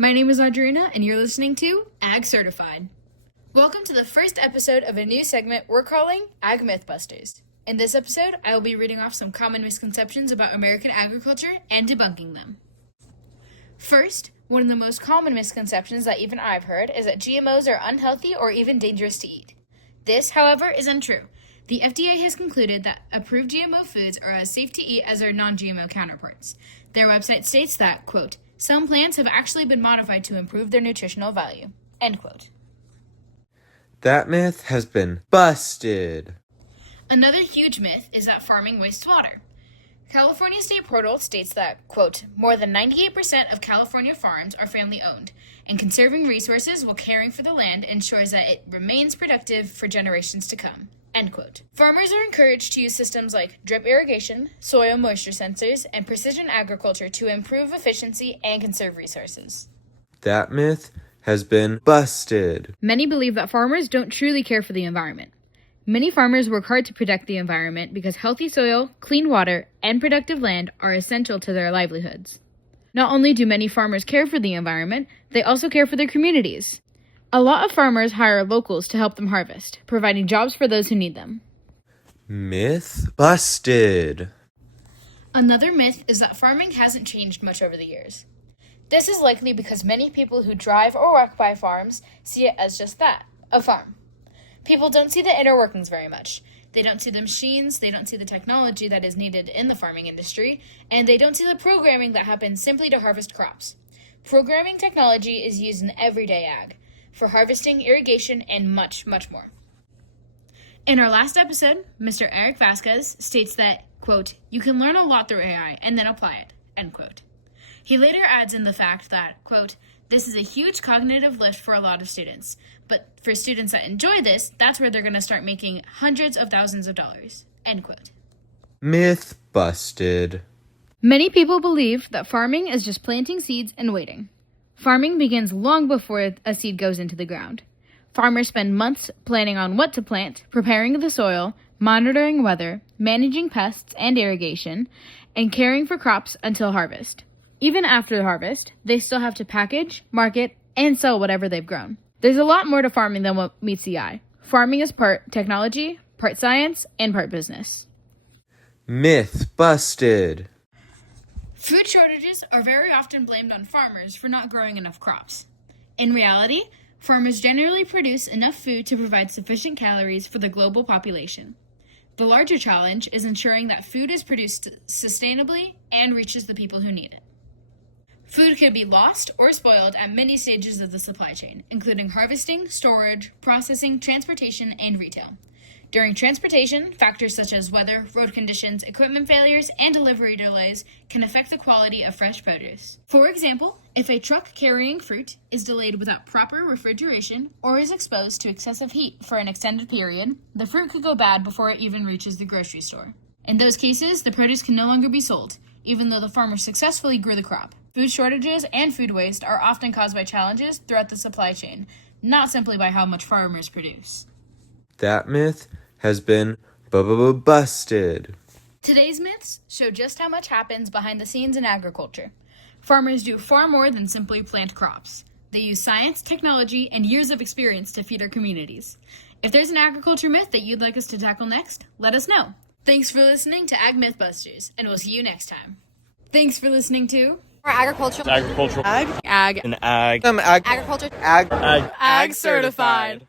My name is Audrina, and you're listening to Ag Certified. Welcome to the first episode of a new segment we're calling Ag Mythbusters. In this episode, I will be reading off some common misconceptions about American agriculture and debunking them. First, one of the most common misconceptions that even I've heard is that GMOs are unhealthy or even dangerous to eat. This, however, is untrue. The FDA has concluded that approved GMO foods are as safe to eat as their non-GMO counterparts. Their website states that, quote, some plants have actually been modified to improve their nutritional value, end quote. That myth has been busted. Another huge myth is that farming wastes water. California State Portal states that, quote, more than 98% of California farms are family-owned, and conserving resources while caring for the land ensures that it remains productive for generations to come, end quote. Farmers are encouraged to use systems like drip irrigation, soil moisture sensors, and precision agriculture to improve efficiency and conserve resources. That myth has been busted. Many believe that farmers don't truly care for the environment. Many farmers work hard to protect the environment because healthy soil, clean water, and productive land are essential to their livelihoods. Not only do many farmers care for the environment, they also care for their communities. A lot of farmers hire locals to help them harvest, providing jobs for those who need them. Myth busted. Another myth is that farming hasn't changed much over the years. This is likely because many people who drive or walk by farms see it as just that, a farm. People don't see the inner workings very much. They don't see the machines, they don't see the technology that is needed in the farming industry, and they don't see the programming that happens simply to harvest crops. Programming technology is used in everyday ag, for harvesting, irrigation, and much, much more. In our last episode, Mr. Eric Vasquez states that, quote, you can learn a lot through AI and then apply it, end quote. He later adds in the fact that, quote, this is a huge cognitive lift for a lot of students, but for students that enjoy this, that's where they're going to start making hundreds of thousands of dollars, end quote. Myth busted. Many people believe that farming is just planting seeds and waiting. Farming begins long before a seed goes into the ground. Farmers spend months planning on what to plant, preparing the soil, monitoring weather, managing pests and irrigation, and caring for crops until harvest. Even after the harvest, they still have to package, market, and sell whatever they've grown. There's a lot more to farming than what meets the eye. Farming is part technology, part science, and part business. Myth busted. Food shortages are very often blamed on farmers for not growing enough crops. In reality, farmers generally produce enough food to provide sufficient calories for the global population. The larger challenge is ensuring that food is produced sustainably and reaches the people who need it. Food can be lost or spoiled at many stages of the supply chain, including harvesting, storage, processing, transportation, and retail. During transportation, factors such as weather, road conditions, equipment failures, and delivery delays can affect the quality of fresh produce. For example, if a truck carrying fruit is delayed without proper refrigeration or is exposed to excessive heat for an extended period, the fruit could go bad before it even reaches the grocery store. In those cases, the produce can no longer be sold, even though the farmer successfully grew the crop. Food shortages and food waste are often caused by challenges throughout the supply chain, not simply by how much farmers produce. That myth has been busted. Today's myths show just how much happens behind the scenes in agriculture. Farmers do far more than simply plant crops. They use science, technology, and years of experience to feed our communities. If there's an agriculture myth that you'd like us to tackle next, let us know. Thanks for listening to Ag Mythbusters, and we'll see you next time. Thanks for listening to Agricultural. Ag. Ag. An ag. Ag. Agriculture. Ag. Ag certified.